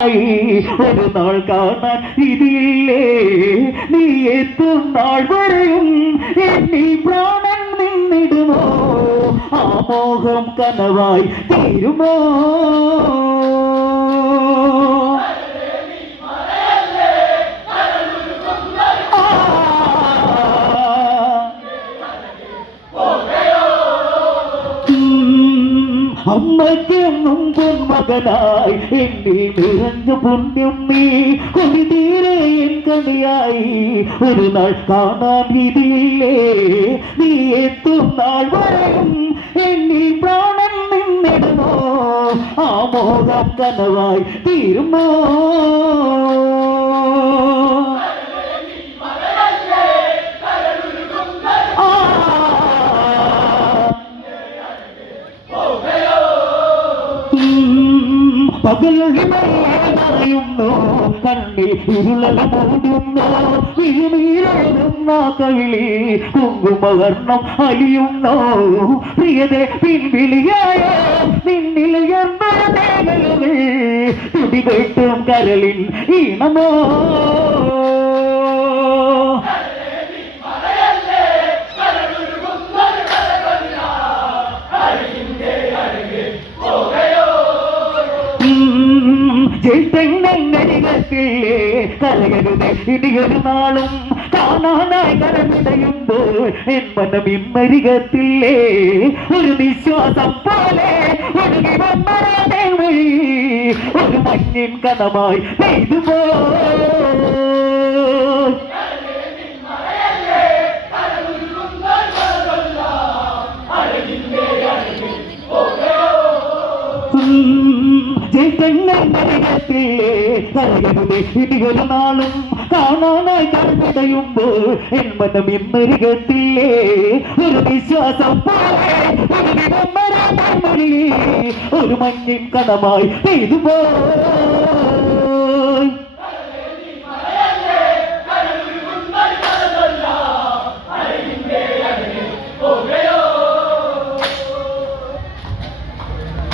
ഒരു നാൾ കാണാൻ ഇതില്ലേ നീ എത്തും നാൾ വരെയും എന്നീ പ്രാണൻ നിന്നിടുമോ ആ മോഹം കനവായി തീരുമോ അമ്മയ്ക്കെന്നും പൊന്മകനായി എന്നിൽ നിറഞ്ഞ പുണ്യം നീ കൊടിതീരെ എൻ കണിയായി ഒരു നാൾ കാണാൻ വിധിയില്ലേ നീ എത്തും നാൾ വരെയും എന്നിൽ പ്രാണൻ നിന്നിടുമോ ആ മോഹം കനവായി തീരുമോ പകലറിയുന്നു കണ്ണിൽ ഇരുളല മൂടുന്നു ഇരുമീരുന്ന കവിളി കുങ്കുമവർണ്ണം അലിയുന്നു പ്രിയതെ പിൻവിളിയായ നിന്നിൽ മേഖലകൾ തുടികെട്ടും കരളിൻ ഈണമോ ില്ലേ കരയരുതേ ഇനിയൊരു നാളും കാണാനായി കരമിടയുമ്പോൾ എൻ മനം ഇന്നരികത്തില്ലേ ഒരു നിശ്വാസം പോലെ ഒഴുകി വന്നേ വഴി ഒരു മഞ്ഞിൻ കണമായി പെയ്തുപോ ഇനിയൊരു നാളും കാണാനായി കടയുമ്പോൾ എൻ മനം ഇന്നരികത്തില്ലേ ഒരു വിശ്വാസം പോലെ ഒരു മഞ്ഞിൻ കണമായി പെയ്തുപോ